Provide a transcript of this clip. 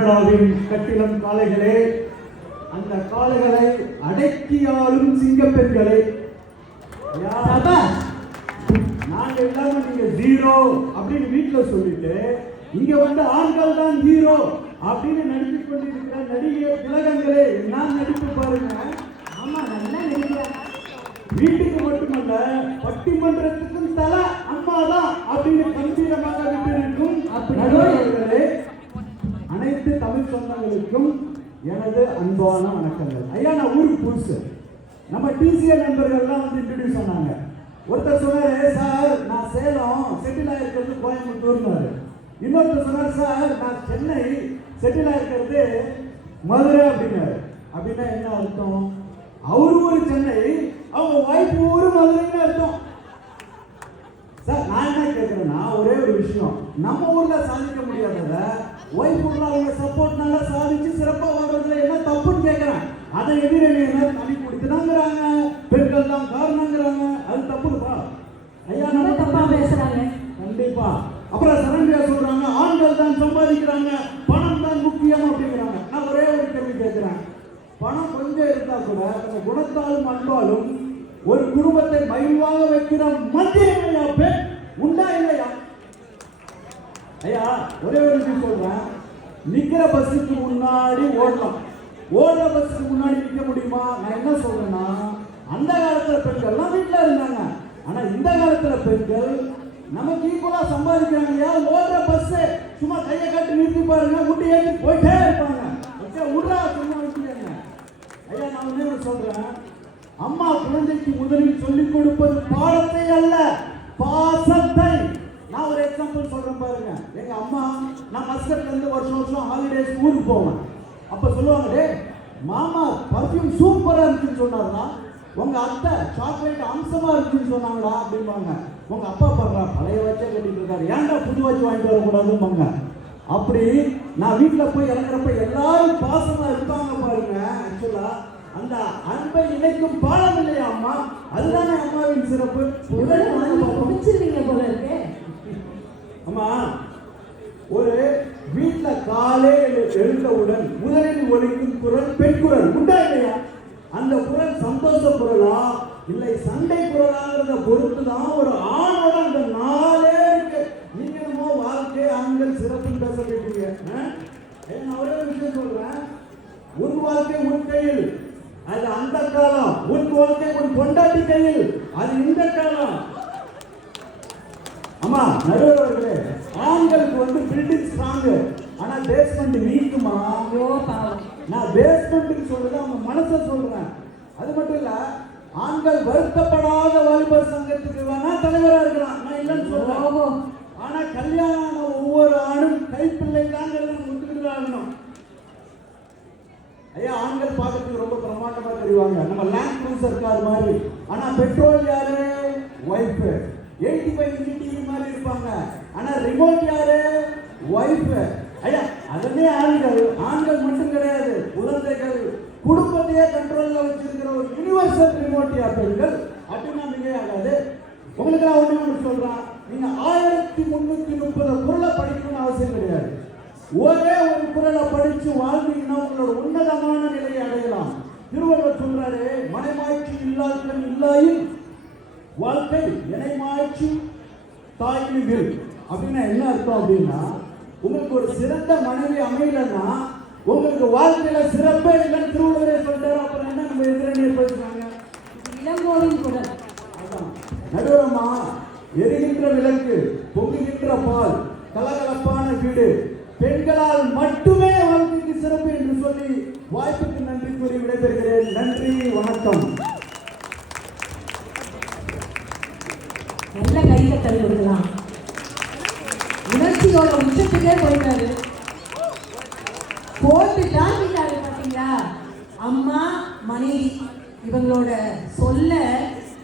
கனடாவின் கட்டிடம் காளைகளே, அந்த காளைகளை அடக்கியாளும் சிங்கப்பெண்களே, நாங்க இல்லாம நீங்க ஜீரோ அப்படின்னு வீட்டுல சொல்லிட்டு இங்க வந்து ஆண்கள் தான் ஹீரோ அப்படின்னு நடித்து கொண்டிருக்கிற நடிகை திலகங்களே, நான் நடிப்பு பாருங்க. ஆமா, நல்லா நடிக்கிறேன். வீட்டுக்கு மட்டுமல்ல பட்டிமன்றத்துக்கும் தலை அம்மா தான் அப்படின்னு கம்பீரமாக விட்டிருக்கும் நடுவர்களே, அனைத்து தமிழ் சொந்தங்களுக்கும் எனது அன்பான வணக்கங்கள். ஐயா, நான் ஊருக்கு புதுசு. நம்ம டிசிஏ நண்பர்கள்லாம் வந்து இன்ட்ரடியூஸ் பண்ணாங்க. ஒருத்தர் சொன்னாரு, சார் நான் சேலம் செட்டில் ஆயிருக்கிறது கோயம்புத்தூர்னாரு. இன்னொருத்தர் சொன்னார், சார் நான் சென்னை செட்டில் ஆயிருக்கிறது மதுரை அப்படின்னாரு. அப்படின்னா என்ன அர்த்தம்? அவரு ஒரு சென்னை, அவங்க வாய்ப்பு ஒரு மதுரைன்னு அர்த்தம். சார் நான் என்ன கேட்கிறேன்னா, ஒரே ஒரு விஷயம், நம்ம ஊர்ல சாதிக்க முடியாதத ஒய்ஃபுள்ள அவங்க சப்போர்ட்னால சாதிச்சு சிறப்பா வாழ்றதுல என்ன தப்புன்னு கேட்கிறேன். அதை எதிரணி என்ன தனி கொடுத்துனாங்கிறாங்க, பெண்கள் தான் காரணங்கிறாங்க. அது தப்புப்பா. ஐயா, நம்ம தப்பா பேசுறாங்க. கண்டிப்பா. அப்புறம் சரண்டியா சொல்றாங்க, ஆண்கள் தான் சம்பாதிக்கிறாங்க, பணம் தான் முக்கியம் அப்படிங்கிறாங்க. நான் ஒரே ஒரு கேள்வி கேட்கிறேன். பணம் கொஞ்சம் இருந்தா கூட அந்த குணத்தாலும் அன்பாலும் ஒரு குடும்பத்தை மகிழ்வாக வைக்கிற மத்திய பெண் உண்டா இல்லையா? ஐயா, ஒரே ஒரு விஷயம் சொல்றேன். நிக்கிற பஸ்ஸுக்கு முன்னாடி ஓடலாம், ஓடுற பஸ்ஸுக்கு முன்னாடி நிற்க முடியுமா? நான் என்ன சொல்றேன்னா, அந்த காலத்துல பெண்கள்லாம் வீட்டுல இருந்தாங்க. ஆனா இந்த காலத்துல பெண்கள் நமக்கு ஈக்குவலா சம்பாதிக்கிறாங்க. இல்லையா? ஓடுற பஸ் சும்மா கையை காட்டி நிறுத்தி பாருங்க, முட்டி ஏற்றி போயிட்டே இருப்பாங்க. விடுறா சும்மா விட்டுருங்க. ஐயா, நான் ஒண்ணே சொல்றேன். அம்மா குழந்தைக்கு முதலில் சொல்லிக் கொடுப்பது பாடத்தை அல்ல, பாசத்தை. நான் ஒரு எக்ஸாம்பிள் சொல்றேன் பாருங்க. எங்க அம்மா, நான் மஸ்கட்ல இருந்து வருஷம் ஹாலிடேஸ் ஊருக்கு போவேன். அப்ப சொல்லுவாங்க, டே மாமா பர்ஃபியூம் சூப்பரா இருக்குன்னு சொன்னாருன்னா, உங்க அத்தை சாக்லேட் அம்சமா இருக்குன்னு சொன்னாங்களா அப்படிம்பாங்க. உங்க அப்பா பாருங்க பழைய வச்சே கட்டிட்டு இருக்காரு, ஏன்டா புது வச்சு வாங்கிட்டு வரக்கூடாதும்பாங்க. அப்படி நான் வீட்டுல போய் இறங்குறப்ப எல்லாரும் பாசமா இருப்பாங்க பாருங்க. ஆக்சுவலா அந்த அன்பை இணைக்கும் பாலம் இல்லையா அம்மா? அதுதானே அம்மாவின் சிறப்பு. முடிச்சிருவீங்க போல இருக்கு. அம்மா, ஒரு வீட்டுல காலே எழுந்தவுடன் முதலில் ஒலிக்கும் குரல் பெண் குரல் உண்டா இல்லையா? அந்த குரல் சந்தோஷ குரலா இல்லை சண்டை குரலாங்கிறத பொறுத்து தான் ஒரு ஆணோட அந்த நாளே இருக்கு. நீங்க என்னமோ வாழ்க்கை ஆண்கள் சிறப்புன்னு பேச கேட்டீங்க. நான் ஒரே விஷயம் சொல்றேன். உன் வாழ்க்கை உன் கையில், அது அந்த காலம். உன் வாழ்க்கை உன் பொண்டாட்டி கையில், அது இந்த காலம். அம்மா நடுவர்களே, ஆண்களுக்கு வந்து பில்டிங் ஸ்ட்ராங், ஆனா பேஸ்மெண்ட் வீக்குமா? நான் பேஸ்மெண்ட்டுக்கு சொல்றது அவங்க மனசை சொல்றேன். அது மட்டும் இல்ல, ஆண்கள் வருத்தப்படாத வாலிபர் சங்கத்துக்கு வேணா தலைவரா இருக்கலாம், நான் இல்லைன்னு சொல்றேன். ஆனா கல்யாணம் ஒவ்வொரு ஆணும் கைப்பிள்ளை தாங்கிறத ஒத்துக்கிட்டு தான் ஆகணும். ஐயா, ஆண்கள் பார்க்கறதுக்கு ரொம்ப பிரமாண்டமா தெரிவாங்க, நம்ம லேண்ட் க்ரூசர் கார் மாதிரி. ஆனா பெட்ரோல் யாரு? ஒய்ஃப். 85 டிவி மாதிரி இருப்பாங்க, ஆனா ரிமோட் யாரு? ஒய்ஃப். ஐயா, அதே ஆண்கள் மட்டும் கிடையாது, குழந்தைகள் குடும்பத்தையே கண்ட்ரோல்ல வச்சிருக்கிற ஒரு யுனிவர்சல் ரிமோட் பெண்கள். அப்படின்னா மிக ஆகாது. உங்களுக்கு நான் ஒண்ணு சொல்றேன். நீங்க 1330 குறளை படிக்கணும்னு அவசியம் கிடையாது. ஒரே ஒரு குறளை படிச்சு வாழ்ந்தீங்கன்னா உங்களோட உன்னதமான நிலையை அடையலாம். திருவள்ளுவர் சொல்றாரு, மனைமாய்ச்சி இல்லாதவன் இல்லாயில் வாழ்க்கை இணைமாய்ச்சி தாயின் வில். அப்படின்னா என்ன அர்த்தம் அப்படின்னா, உங்களுக்கு ஒரு சிறந்த மனைவி அமையலன்னா உங்களுக்கு வாழ்க்கையில சிறப்பே இல்லைன்னு திருவள்ளுவரே சொல்றாரு. அப்புறம் என்ன நம்ம எதிரணி பேசுறாங்க? இளங்கோவின் குரல். நடுவரமா, எரிகின்ற விளக்கு, பொங்குகின்ற பால், கலகலப்பான வீடு, பெண்களால் மட்டுமே வாழ்க்கைக்கு சிறப்பு என்று சொல்லி வாய்ப்புக்கு நன்றி கூறி விடைபெறுகிறேன். நன்றி, வணக்கம். நல்ல கையில தள்ளிவிடலாம். உணர்ச்சியோட உச்சத்துக்கே போயிட்டாரு, போட்டு தாண்டிட்டாரு. பாத்தீங்களா? அம்மா மனைவி இவங்களோட